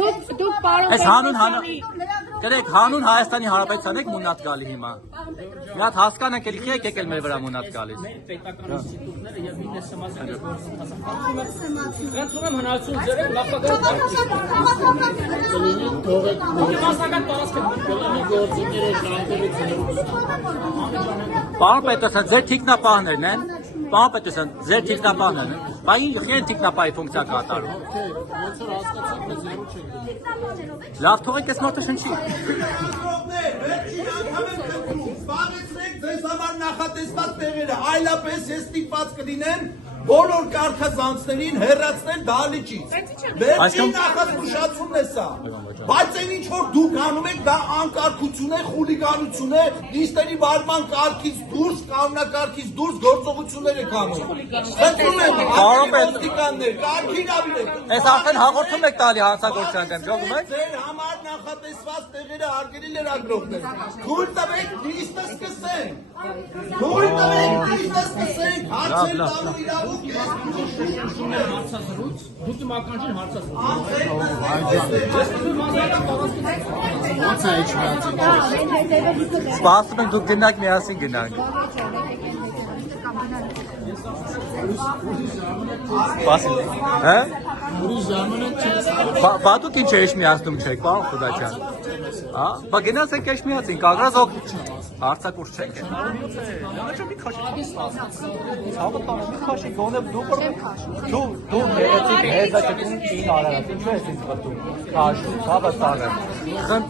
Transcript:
Դուք պարոն Այս Գրեք, հանուն Հայաստանի Հանրապետության եք մունատ գալի հիմա։ Մի հատ հասկանանք էլ եք եկել մեր վրա մունատ գալիս։ Պետական ինստիտուտները եւ ինձ սմացել գործընթացը։ Հնարավորություն ձեր Պարոն Պետրոսյան, ձեր թիկնապահներն են։ Պարոն Պետրոսյան, ձեր թիկնապահներն են։ Բայց ինչ թիկնապահի ֆունկցիա կատարում։ Լավ, թողեք այս մարդը շնչի։ Ձեզ համար նախատեսված տեղերը, այլապես ես ստիպված կլինեմ բոլոր կարգազանցներին հեռացնել դահլիճից։ Վերջին նախազգուշացումն է սա։ Բայց այն ինչ որ դուք անում եք, դա անկարգություն է, խուլիգանություն է, նիստերի վարման կարգից դուրս, կանոնակարգից դուրս գործողություններ եք անում։ Խնդրում եմ, ոստիկաններ, կարգի իրավիներ։ Այս արդեն հաղորդում եք տալի հանցագործության դեմ, ճոգում եք։ Ձեր համար նախատեսված տեղերը հարգելի լրագրողներ, թույլ տվեք նիստը սկսենք։ Թույլ տվեք նիստը սկսենք, հարցեր տալու իրավունք է։ Դուք իմ ականջին հարցազրույց։ Սպասում ենք դուք գնաք, միասին գնանք։ Սպասում ենք, հա? Բա դուք ինչ էш միացնում չեք, պարոն Խուդաչյան։ Հա, բա գնացեք էշ միացին, կագրած օգ հարցակուրս չեք։ Մի քաշի գոնե դու ներեցիք հեզա չկուն ին արարած, ինչու ես ինձ բտում, քաշում, հավը տանը։ Խնդ